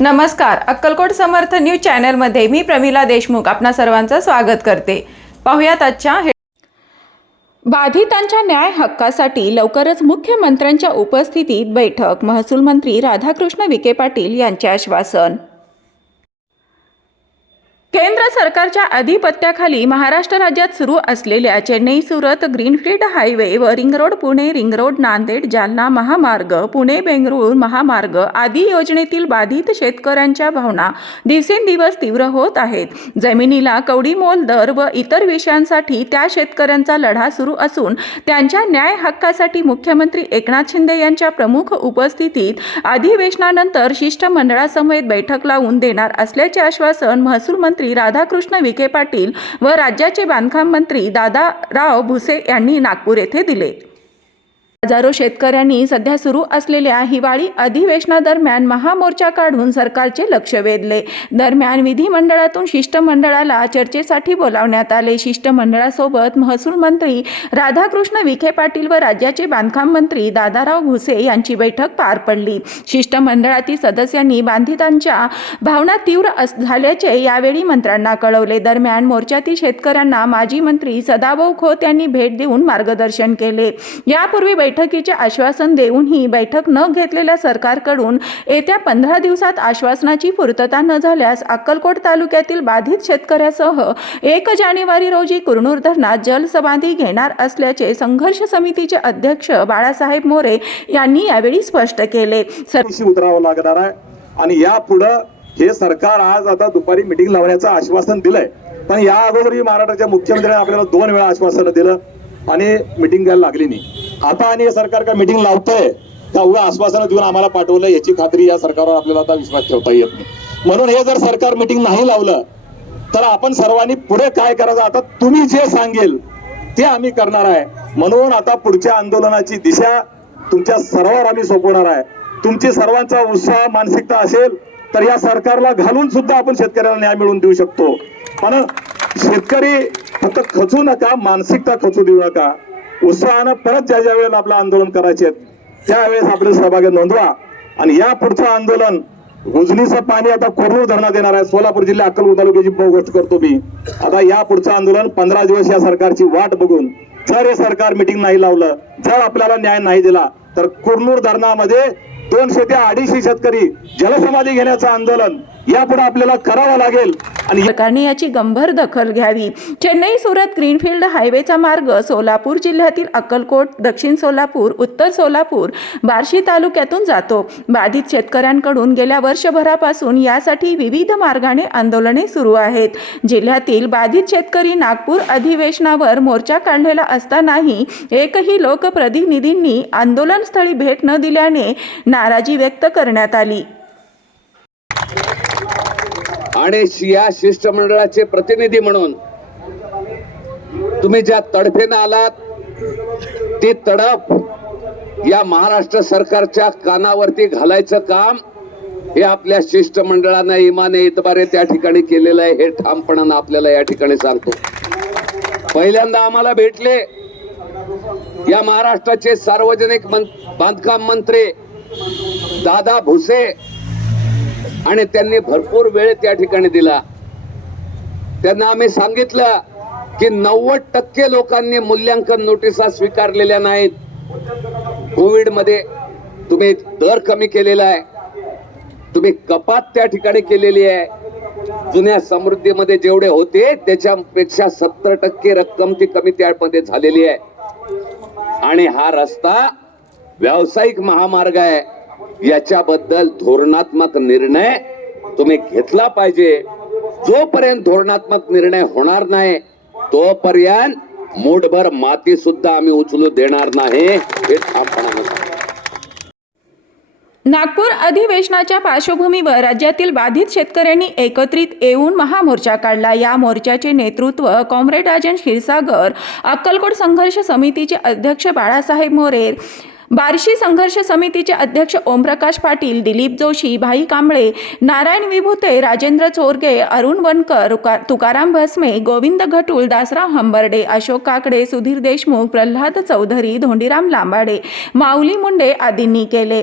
नमस्कार. अक्कलकोट समर्थ न्यूज चॅनलमध्ये मी प्रमिला देशमुख आपणा सर्वांचं स्वागत करते. पाहुयात आजच्या बाधितांच्या न्याय हक्कासाठी लवकरच मुख्यमंत्र्यांच्या उपस्थितीत बैठक. महसूल मंत्री राधाकृष्ण विखे पाटील यांचे आश्वासन. केंद्र सरकारच्या अधिपत्याखाली महाराष्ट्र राज्यात सुरू असलेल्या चेन्नई सुरत ग्रीनफील्ड हायवे व ring road Pune ring road Nanded Jalna महामार्ग पुणे बेंगळूर महामार्ग आदी योजनेतील बाधित शेतकऱ्यांच्या भावना दिवसेंदिवस तीव्र होत आहेत. जमिनीला कवडीमोल दर व इतर विषयांसाठी त्या शेतकऱ्यांचा लढा सुरू असून त्यांच्या न्याय हक्कासाठी मुख्यमंत्री एकनाथ शिंदे यांच्या प्रमुख उपस्थितीत अधिवेशनानंतर शिष्टमंडळासमवेत बैठक लावून देणार असल्याचे आश्वासन महसूल मंत्री राधाकृष्ण विखे पाटील व राज्याचे बांधकाम मंत्री दादाराव भुसे यांनी नागपूर येथे दिले. हजारो शेतकऱ्यांनी सध्या सुरू असलेल्या हिवाळी अधिवेशनादरम्यान महामोर्चा काढून सरकारचे लक्ष वेधले. दरम्यान विधिमंडळातून शिष्टमंडळाला चर्चेसाठी बोलावण्यात आले. शिष्टमंडळासोबत महसूल मंत्री राधाकृष्ण विखे पाटील व राज्याचे बांधकाम मंत्री दादाराव भुसे यांची बैठक पार पडली. शिष्टमंडळातील सदस्यांनी बांधितांच्या भावना तीव्र अस- झाल्याचे यावेळी मंत्र्यांना कळवले. दरम्यान मोर्चातील शेतकऱ्यांना माजी मंत्री सदाभाऊ खोत यांनी भेट देऊन मार्गदर्शन केले. यापूर्वी बैठकीचे आश्वासन देऊनही बैठक न घेतलेल्या सरकारकडून येत्या पंधरा दिवसात आश्वासनाची पूर्तता न झाल्यास अक्कलकोट तालुक्यातील बाधित शेतकऱ्यासह एक जानेवारी रोजी कुरनूर धरणात जलसमाधी घेणार असल्याचे संघर्ष समितीचे अध्यक्ष बाळासाहेब मोरे यांनी यावेळी स्पष्ट केले. उतरावं लागणार आहे. आणि यापुढं हे सरकार आज आता दुपारी मिटिंग लावण्याचं आश्वासन दिलंय. पण या अगोदरही महाराष्ट्राच्या मुख्यमंत्र्यांनी आपल्याला दोन वेळा आश्वासन दिलं आणि मिटिंग घ्यायला लागली नाही. आता आणि हे सरकार काय मिटिंग लावतंय का उगा आश्वासनं देऊन आम्हाला पाठवलं याची खात्री या सरकारवर आपल्याला आता विश्वास ठेवता येत नाही. म्हणून हे जर सरकार मिटिंग नाही लावलं तर आपण सर्वांनी पुढे काय करायचं? आता तुम्ही जे सांगेल ते आम्ही करणार आहे. म्हणून आता पुढच्या आंदोलनाची दिशा तुमच्या सर्वांवर आम्ही सोपवणार आहे. तुमची सर्वांचा उत्साह मानसिकता असेल तर या सरकारला घालून सुद्धा आपण शेतकऱ्याला न्याय मिळवून देऊ शकतो. पण शेतकरी फक्त खचू नका मानसिकता खचू देऊ नका. उत्साहानं परत ज्या ज्या वेळेला आपलं आंदोलन करायचे त्यावेळेस आपले सहभागी नोंदवा. आणि या पुढचं आंदोलन उजनीचं पाणी आता कोरनूर धरणात येणार आहे. सोलापूर जिल्हा अक्कलकोट तालुक्याची गोष्ट करतो मी. आता या पुढचं आंदोलन पंधरा दिवस या सरकारची वाट बघून जर हे सरकार मिटिंग नाही लावलं जर आपल्याला न्याय नाही दिला तर कुरनूर धरणामध्ये दोनशे ते अडीचशे शेतकरी जलसमाधी घेण्याचं आंदोलन यापुढे आपल्याला करावं लागेल. आणि सरकारने याची गंभीर दखल घ्यावी. चेन्नई सुरत ग्रीनफील्ड हायवेचा मार्ग सोलापूर जिल्ह्यातील अक्कलकोट दक्षिण सोलापूर उत्तर सोलापूर बार्शी तालुक्यातून जातो. बाधित शेतकऱ्यांकडून गेल्या वर्षभरापासून यासाठी विविध मार्गाने आंदोलने सुरू आहेत. जिल्ह्यातील बाधित शेतकरी नागपूर अधिवेशनावर मोर्चा काढलेला असतानाही एकही लोकप्रतिनिधींनी आंदोलनस्थळी भेट न दिल्याने नाराजी व्यक्त करण्यात आली. आणि या शिष्टमंडळाचे प्रतिनिधी म्हणून तुम्ही ज्या तडफेनं आलात ती तडफ या महाराष्ट्र सरकारच्या कानावरती घालायचं काम हे आपल्या शिष्टमंडळानं इमाने इतबारे त्या ठिकाणी केलेलं आहे हे ठामपणानं आपल्याला या ठिकाणी सांगतो. पहिल्यांदा आम्हाला भेटले या महाराष्ट्राचे सार्वजनिक बांधकाम मंत्री दादा भुसे आणि त्यांनी भरपूर वेळ त्या ठिकाणी दिला. त्यांना आम्ही सांगितलं की नव्वद टक्के लोकांनी मूल्यांकन नोटिसा स्वीकारलेल्या नाहीत. कोविडमध्ये तुम्ही दर कमी केलेला आहे. तुम्ही कपात त्या ठिकाणी केलेली आहे. जुन्या समृद्धीमध्ये जेवढे होते त्याच्यापेक्षा सत्तर टक्के रक्कम ती कमी त्यामध्ये झालेली आहे. आणि हा रस्ता व्यावसायिक महामार्ग आहे. याच्याबद्दल धोरणात्मक निर्णय तुम्ही घेतला पाहिजे. जोपर्यंत धोरणात्मक निर्णय होणार नाही तोपर्यंत मूठभर माती सुद्धा आम्ही उचलू देणार नाही हे नागपूर अधिवेशनाच्या पार्श्वभूमीवर राज्यातील बाधित शेतकऱ्यांनी एकत्रित येऊन महामोर्चा काढला. या मोर्चाचे नेतृत्व कॉम्रेड राजन क्षीरसागर अक्कलकोट संघर्ष समितीचे अध्यक्ष बाळासाहेब मोरे बार्शी संघर्ष समितीचे अध्यक्ष ओमप्रकाश पाटील दिलीप जोशी भाई कांबळे नारायण विभूते राजेंद्र चोरगे अरुण वनकर तुकाराम भस्मे गोविंद घटुल दासराव हंबर्डे अशोक काकडे सुधीर देशमुख प्रल्हाद चौधरी धोंडीराम लांबाडे माऊली मुंडे आदींनी केले.